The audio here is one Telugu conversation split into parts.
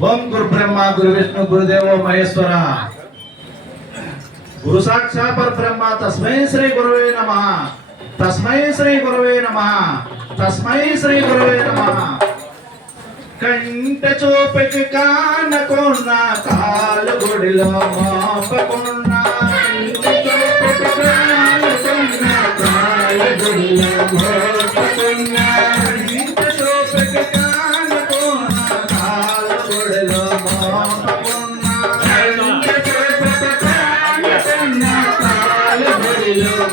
ఓం గురు బ్రహ్మ గురు విష్ణు గురుదేవో మహేశ్వర. గురు సాక్షా పరబ్రహ్మ తస్మై శ్రీ గురువే నమ. తస్మై శ్రీ గురువే నమ. తస్మై శ్రీ గురువే నమ. కంట చూపకి కానకున్న కాలు గుడిలో మోపకున్న. కంట చూపకి కాలు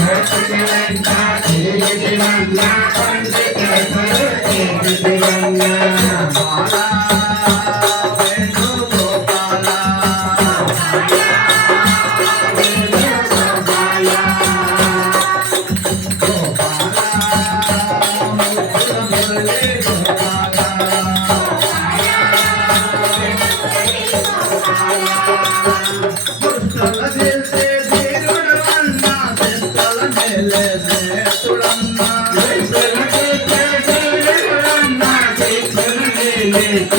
కటకటాలలో పుట్టినవన్న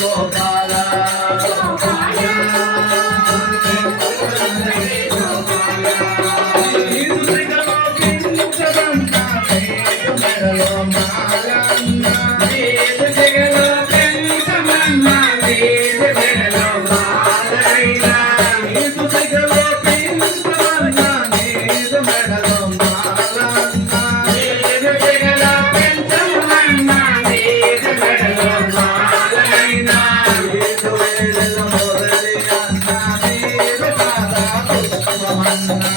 Gopala.